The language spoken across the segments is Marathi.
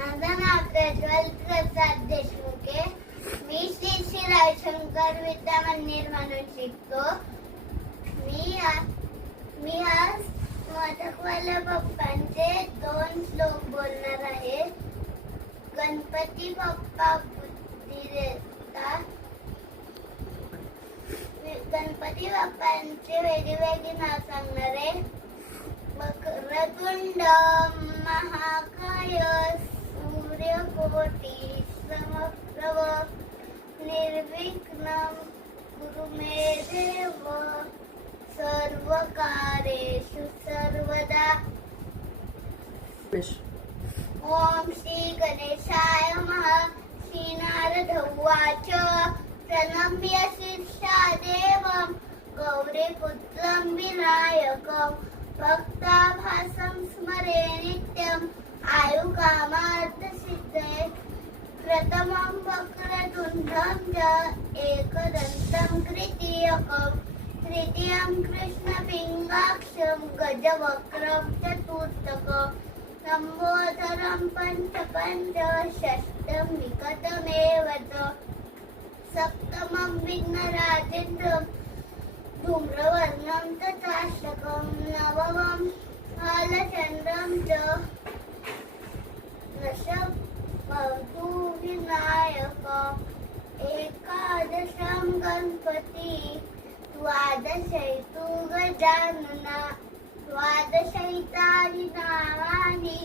माझं नाव प्रज्वल प्रसाद देशमुखे मी श्री श्री रविशंकर विद्या मंदिर म्हणून शिकतो मी मी आज मोदकवाल्या बाप्पांचे दोन श्लोक बोलणार आहे गणपती बाप्पा बुद्धी देता गणपती बाप्पांचे वेगवेगळे नाव सांगणार. आहे वक्रतुंड महाकाय समप्रभ निर्विघ्नं कुरु मे देव सर्वकारेषु सर्वदा। ॐ श्री गणेशाय नमः। श्रीनारद उवाच प्रणम्य शीर्षा देवं गौरीपुत्रं विनायकं। भक्ताभासं प्रथमं वक्रतुण्डं च एकदन्तं तृतीयकं तृतीयं कृष्णपिङ्गाक्षं गजवक्त्रं चतुर्थकं लम्बोदरं पञ्चपञ्च षष्ठं निकटमेव च सप्तमं विघ्नराजेन्द्रं धूम्रवर्णं च चाष्टकं नवमं बालचन्द्रं च विनायकम् एकादशं गणपती द्वादशैतु गजानना द्वादशैतानि नामानि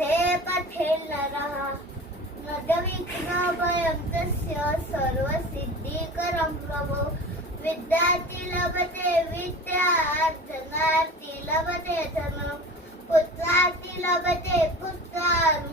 हे पठेल नरः नदविघ्नभयं तस्य सर्वसिद्धिकरं प्रभो विद्यार्थी लभते विद्यार्थनार्थी लभते धनं पुत्रार्थी लभते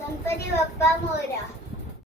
गणपती बाप्पा मोरा